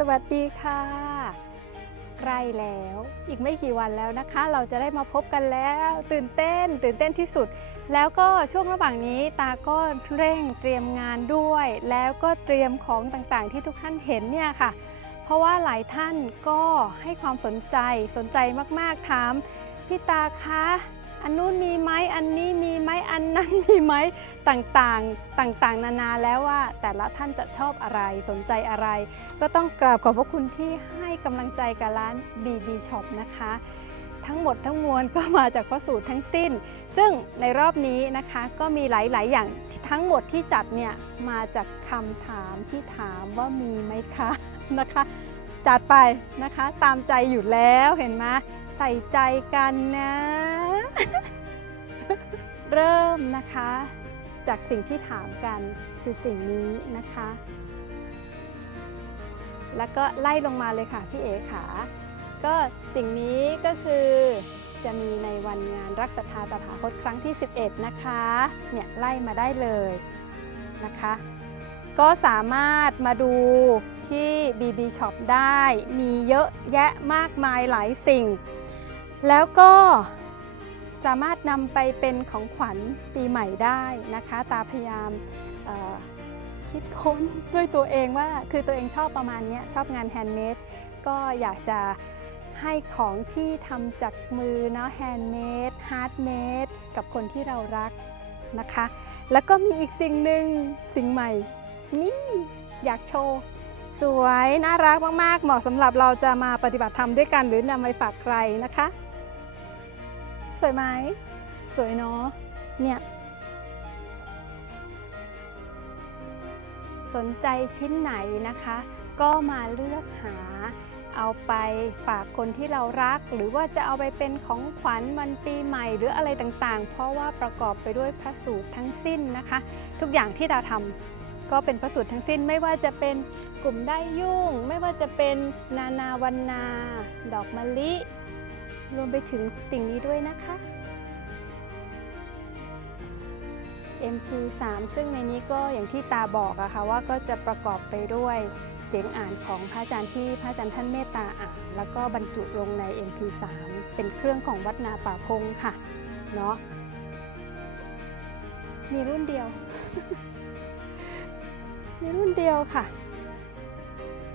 สวัสดีค่ะ ใกล้แล้วอีกไม่กี่วันแล้วนะคะ เราจะได้มาพบกันแล้ว ตื่นเต้น ตื่นเต้นที่สุด แล้วก็ช่วงระหว่างนี้ตาก็เร่งเตรียมงานด้วย แล้วก็เตรียมของต่างๆ ที่ทุกท่านเห็นเนี่ยค่ะ เพราะว่าหลายท่านก็ให้ความสนใจสนใจมากๆถามพี่ตาคะ อันนู้นมีไหมอันนี้มีไหมอันนั้นมีไหมต่างๆต่างๆ นานาแล้วว่า แต่ละท่านจะชอบอะไรสนใจอะไร ก็ต้องกราบขอบพระคุณที่ให้กำลังใจกับร้าน BB Shop นะคะ ทั้งหมดทั้งมวลก็มาจากพระสูตรทั้งสิ้น ซึ่งในรอบนี้นะคะก็มีหลาย ๆ อย่างทั้งหมดที่จัดเนี่ยมาจากคำถามที่ถามว่ามีไหมคะนะคะจัดไปนะคะตามใจอยู่แล้วเห็นไหมใส่ใจกันนะ เริ่มนะคะ จากสิ่งที่ถามกันคือสิ่งนี้นะคะ แล้วก็ไล่ลงมาเลยค่ะพี่เอ๋ขาก็สิ่งนี้ก็คือจะมีในวันงานรักศรัทธาตถาคตครั้งที่ 11 นะคะ เนี่ยไล่มาได้เลยนะคะ ก็สามารถมาดูที่ BB Shop ได้มีเยอะแยะมากมายหลายสิ่ง แล้วก็ สามารถนำไปเป็นของขวัญปีใหม่ได้นะคะ ตาพยายามคิดค้นด้วยตัวเองว่าคือตัวเองชอบประมาณนี้ชอบงานแฮนด์เมดก็อยากจะให้ของที่ทำจากมือเนาะแฮนด์เมดฮาร์ดเมดกับคนที่เรารักนะคะ แล้วก็มีอีกสิ่งหนึ่งสิ่งใหม่ นี่อยากโชว์สวยน่ารักมาก ๆ เหมาะสำหรับเราจะมาปฏิบัติธรรมด้วยกันหรือนำไปฝากใครนะคะ สวยไหม สวยเนาะ เนี่ย สนใจชิ้นไหนนะคะ ก็มาเลือกหา เอาไปฝากคนที่เรารัก หรือว่าจะเอาไปเป็นของขวัญวันปีใหม่ หรืออะไรต่างๆ เพราะว่าประกอบไปด้วยพระสูตรทั้งสิ้นนะคะ ทุกอย่างที่เราทำก็เป็นพระสูตรทั้งสิ้นไม่ว่าจะเป็นกลุ่มได้ยุ่ง ไม่ว่าจะเป็นนานาวันนา ดอกมะลิ รวมไปถึงสิ่งนี้ด้วยนะคะ MP3 ซึ่งในนี้ก็อย่างที่ตาบอกอะค่ะว่าก็จะประกอบไปด้วยเสียงอ่านของพระอาจารย์ที่พระอาจารย์ท่านเมตตาอ่าน แล้วก็บรรจุลงใน MP3 เป็นเครื่องของวัดนาป่าพงค่ะเนาะมีรุ่นเดียว มีรุ่นเดียวค่ะ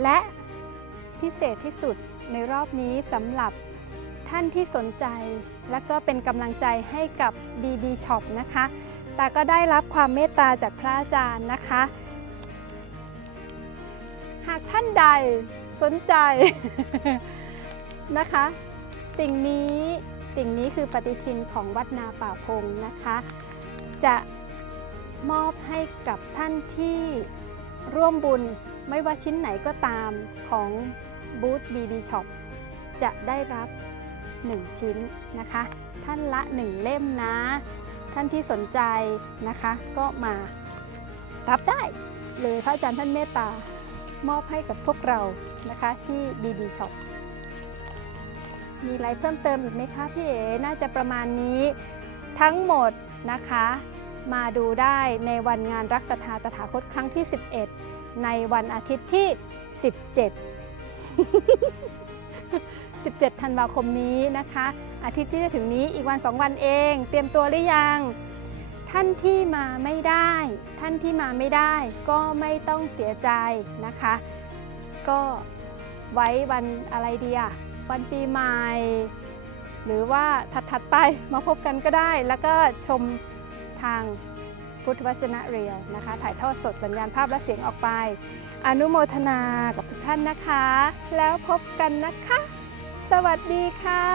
และพิเศษที่สุดในรอบนี้สำหรับ ท่านที่สนใจ และก็เป็นกำลังใจให้กับ BB Shop นะคะแต่ก็ได้รับความเมตตาจากพระอาจารย์นะคะ หากท่านใดสนใจนะคะ สิ่งนี้สิ่งนี้คือปฏิทินของวัดนาป่าพงนะคะ จะมอบให้กับท่านที่ร่วมบุญไม่ว่าชิ้นไหนก็ตามของบูธ BB Shop จะได้รับ 1 ชิ้นนะคะ ท่านละ 1 เล่มนะ ท่านที่สนใจนะคะก็มารับได้เลยพระอาจารย์ท่านเมตตามอบให้กับพวกเรานะคะที่ BB Shop มีอะไรเพิ่มเติมอีกไหมคะพี่เอ๋ น่าจะประมาณนี้ทั้งหมดนะคะ มาดูได้ในวันงานรักศรัทธาตถาคตครั้งที่ 11 ในวันอาทิตย์ที่ 17 17 ธันวาคมนี้นะคะ อาทิตย์ที่จะถึงนี้อีกวัน 2 วันเอง เตรียมตัวหรือยัง ท่านที่มาไม่ได้ ท่านที่มาไม่ได้ก็ไม่ต้องเสียใจนะคะ ก็ไว้วันอะไรดีอะวันปีใหม่ หรือว่าถัดๆไปมาพบกันก็ได้ แล้วก็ชมทางพุทธวจนะเรียวนะคะ ถ่ายทอดสดสัญญาณภาพและเสียงออกไป อนุโมทนากับทุกท่านนะคะ แล้วพบกันนะคะ สวัสดีค่ะ